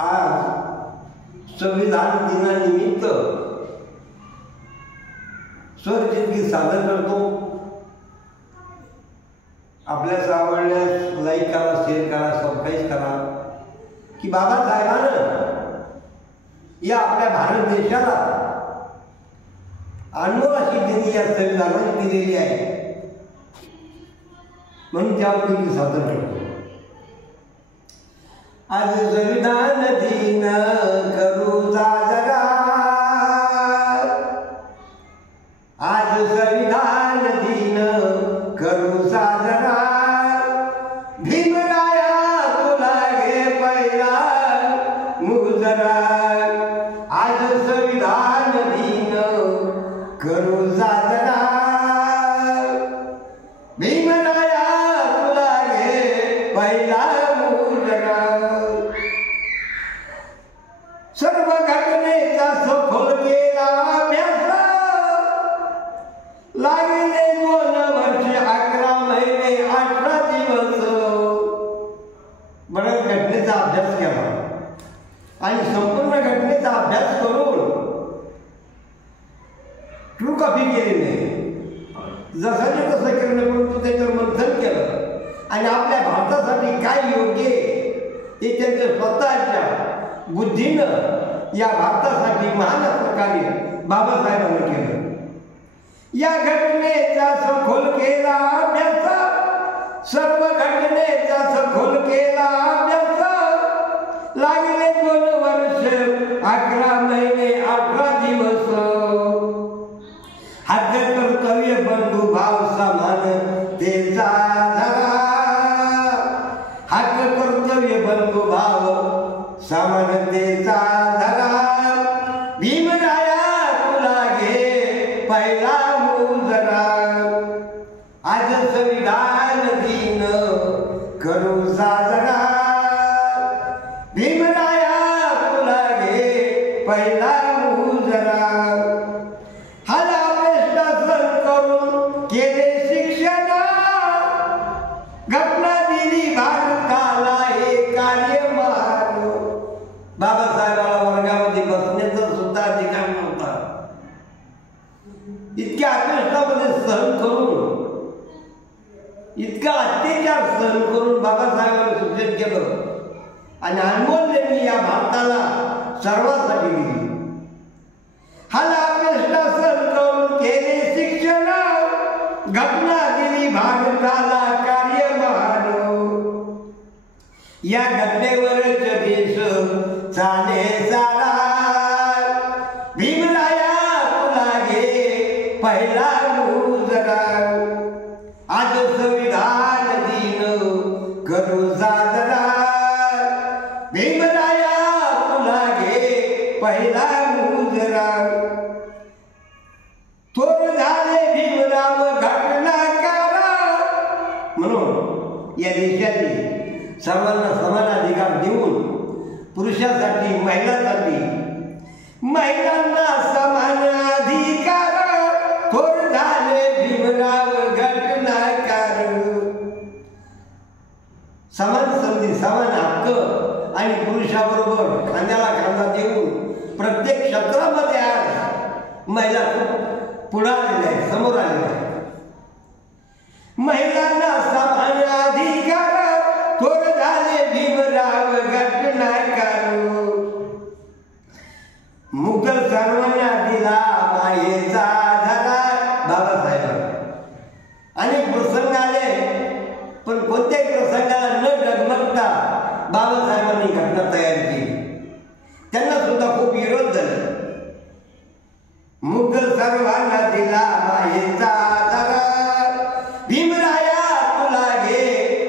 आज संविधान दिनानिमित्त स्वरचितगीत सादर करतो. आपल्यास आवडल्यास लाईक करा, शेअर करा, सबस्क्राईब करा की बाबासाहेबांनं या आपल्या भारत देशाला अनमोल अशी देणी या संविधानाने दिलेली आहे, म्हणून त्यावरती सादर करतो. आज संविधान दिन करू साजरा, आज संविधान दिन करू साजरा, भीमराया तुला घे पहिला मुजरा. आज संविधान दिन करू साजरा, भीमराया तुला घे पहिला मुजरा. सर्व घटनेचा सखोल केला अभ्यास, लागले 2 वर्ष 11 महिने 18 दिवस. बऱ्याच घटनेचा अभ्यास केला आणि संपूर्ण घटनेचा अभ्यास करून ट्रू कॉपी केली नाही, जसाचे तसं केलं, परंतु त्याच्यावर मंथन केलं आणि आपल्या भारतासाठी काय योग्य हे त्यांच्या स्वतःच्या बुद्धीनं या भारतासाठी महान असं कार्य बाबासाहेबांनी केलं. या घटनेचा सखोल केला अभ्यास, सर्व घटनेचा सखोल केला अभ्यास, लागले 2 वर्ष 11 महिने 18 दिवस. हक्क कर्तव्य बंधू भाव समानतेचा धरा, हक्क कर्तव्य बंधू भाव समानतेचा धरा, भीमराया तुला घे पहिला मुजरा. आज संविधान दिन करू साजरा, भीमराया तुला घे पहिला मुजरा. केले शिक्षण, घटना दिली भारताला हे कार्य महान. बाबासाहेबाला वर्गामध्ये बसण्याचं सुद्धा अधिकार नव्हता. इतक्या अत्याचारामध्ये सहन करून, इतका अत्याचार सहन करून बाबासाहेबांनी सूचन केलं आणि अनमोल त्यांनी या भारताला सर्वांसाठी दिली. हाला अपेक्षा सहन करून केले शिक्षण, घटना दिली भारताला कार्य महान. या घटनेवरच देश चाले सारा, भीमराया तुला घे पहिला मुजरा. आज संविधान दिन करू साजरा, भीमराया तुला घे पहिला मुजरा. थोर झाले भीमराव घटनाकार, म्हणून या देशातील सर्वांना समान अधिकार देऊन पुरुषासाठी महिलांसाठी महिलांना समान अधिकार. थोर झाले भीमराव घटनाकार. समान संधी, समान हक्क आणि पुरुषाबरोबर खांद्याला खांदा देऊन प्रत्येक क्षेत्रामध्ये आज महिला खूप पुढे आलेल्या आहेत, समोर आलेल्या आहेत. महिलांना समान अधिकार, थोर झाले भीमराव घटनाकार. मुघल सर्वांना दिला मायेचा धरा. बाबासाहेब अनेक प्रसंग आले, पण कोणत्याही प्रसंगाला न डगमगता बाबासाहेबांनी घटना तयार केली. त्यांना सुद्धा खूप विरोध झाला. मुघल सर्वांना दिला मायेचा धरा, भीमराया तुला घे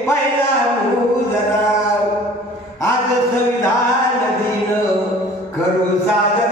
पहिला मुजरा. आज संविधान दिन करू साजरा,